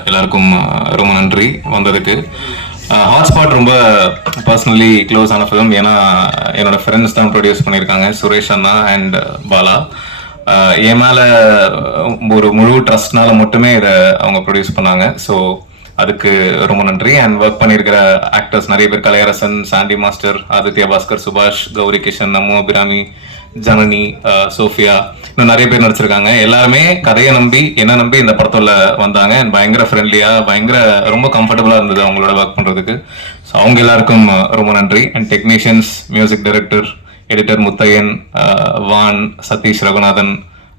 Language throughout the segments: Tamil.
எல்லாருக்கும் ரொம்ப நன்றி வந்ததுக்கு. ஹாட்ஸ்பாட் ரொம்ப பர்சனலி க்ளோஸ் ஆன ஃபிலிம் ஏன்னா என்னோட ஃப்ரெண்ட்ஸ் தான் ப்ரொடியூஸ் பண்ணியிருக்காங்க. சுரேஷ் அண்ணா அண்ட் பாலா. என் மேலே ஒரு முழு ட்ரஸ்ட்னால மட்டுமே இதை அவங்க ப்ரொடியூஸ் பண்ணாங்க. ஸோ அதுக்கு ரொம்ப நன்றி. அண்ட் ஒர்க் பண்ணியிருக்கிற ஆக்டர்ஸ் நிறைய பேர். கலையரசன் சாண்டி மாஸ்டர் ஆதித்யா பாஸ்கர் சுபாஷ் கௌரி கிஷன் நமோ அபிராமி ஜனனி சோஃபியா இன்னும் நிறைய பேர் நடிச்சிருக்காங்க. எல்லாருமே கதையை நம்பி என்ன நம்பி இந்த படத்துல வந்தாங்க. பயங்கர ஃப்ரெண்ட்லியா பயங்கர ரொம்ப கம்ஃபர்டபுளா இருந்தது அவங்களோட ஒர்க் பண்றதுக்கு. ஸோ அவங்க எல்லாருக்கும் ரொம்ப நன்றி. And technicians music director editor Muthaiyan van Sathish Raghunathan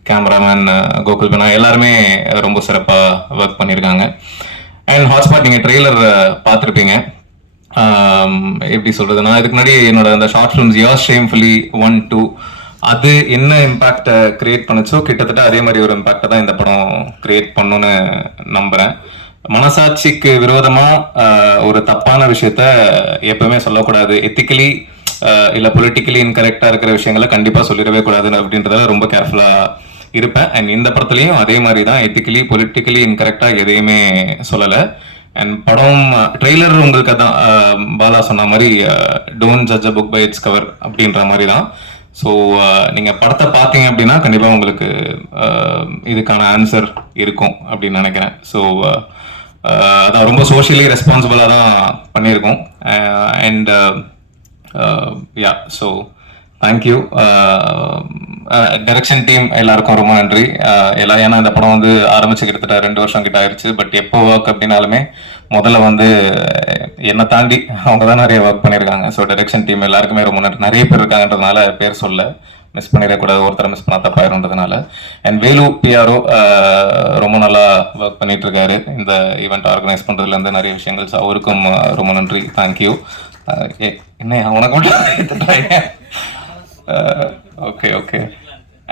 cameraman Gokul பினா எல்லாருமே ரொம்ப சிறப்பாக ஒர்க் பண்ணியிருக்காங்க. அண்ட் ஹாட்ஸ்பாட் நீங்கள் ட்ரெய்லர் பார்த்துருப்பீங்க. எப்படி சொல்றதுன்னா இதுக்கு முன்னாடி என்னோட அந்த short films your shamefully one two அது என்ன இம்பாக்டை கிரியேட் பண்ணுச்சோ கிட்டத்தட்ட அதே மாதிரி ஒரு இம்பாக்டை தான் இந்த படம் கிரியேட் பண்ணுன்னு நம்புறேன். மனசாட்சிக்கு விரோதமா ஒரு தப்பான விஷயத்த எப்பவுமே சொல்லக்கூடாது. எத்திக்கலி இல்ல பொலிட்டிக்கலி இன்கரெக்டா இருக்கிற விஷயங்களை கண்டிப்பா சொல்லிடவே கூடாது அப்படின்றதுல ரொம்ப கேர்ஃபுல்லா இருப்பேன். அண்ட் இந்த படத்துலையும் அதே மாதிரி தான். எத்திக்கலி பொலிட்டிக்கலி இன்கரெக்டா எதையுமே சொல்லலை. அண்ட் படம் ட்ரெய்லர் உங்களுக்கு அதான் பாலா சொன்ன மாதிரி don't judge a book by its cover அப்படின்ற மாதிரி தான். ஸோ uh, நீங்கள் படத்தை பார்த்தீங்க அப்படின்னா கண்டிப்பாக உங்களுக்கு uh, இதுக்கான ஆன்சர் இருக்கும் அப்படின்னு நினைக்கிறேன். ஸோ uh, அதான் ரொம்ப சோஷியலி ரெஸ்பான்சிபிளாக தான் பண்ணியிருக்கோம். And yeah so thank you direction team எல்லாருக்கும் ரொம்ப நன்றி. எல்லாம் ஏன்னா இந்த படம் வந்து ஆரம்பிச்சு கிட்டத்தட்ட ரெண்டு வருஷம் கிட்ட ஆயிடுச்சு பட் எப்போ ஒர்க் அப்படின்னாலுமே முதல்ல வந்து என்னை தாண்டி அவங்க தான் நிறைய ஒர்க் பண்ணியிருக்காங்க. ஸோ டைரக்ஷன் டீம் எல்லாருக்குமே ரொம்ப நன்றி. நிறைய பேர் இருக்காங்கன்றதுனால பேர் சொல்ல மிஸ் பண்ணிடக்கூடாது. ஒருத்தரை மிஸ் பண்ணா தப்பாயிருன்றதுனால அண்ட் வேலு பிஆரோ ரொம்ப நல்லா ஒர்க் பண்ணிட்டு இருக்காரு இந்த ஈவெண்ட் ஆர்கனைஸ் பண்ணுறதுலேருந்து நிறைய விஷயங்கள். அவருக்கும் ரொம்ப நன்றி. தேங்க்யூ என்ன உனக்கு மட்டும் okay okay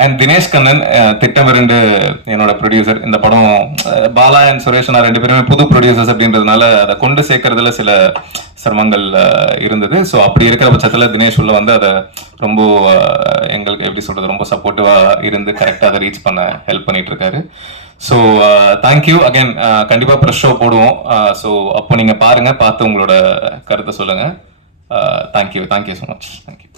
and Dinesh Kannan திட்டம் ரெண்டு என்னோட ப்ரொடியூசர் இந்த படம் uh, பாலா அண்ட் சுரேஷ் நான் ரெண்டு பேருமே புது ப்ரொடியூசர்ஸ் அப்படின்றதுனால அதை கொண்டு சேர்க்கறதுல சில சிரமங்கள் uh, இருந்தது. ஸோ அப்படி இருக்கிற பட்சத்தில் தினேஷ் உள்ள வந்து அதை ரொம்ப uh, எங்களுக்கு எப்படி சொல்றது ரொம்ப சப்போர்ட்டிவாக இருந்து கரெக்டாக அதை ரீச் பண்ண ஹெல்ப் பண்ணிட்டு இருக்காரு ஸோ தேங்க்யூ அகைன் கண்டிப்பாக ப்ரெஷ் ஷோ போடுவோம். ஸோ அப்போ நீங்கள் பாருங்கள் பார்த்து உங்களோட கருத்தை சொல்லுங்கள் thank you thank you so much thank you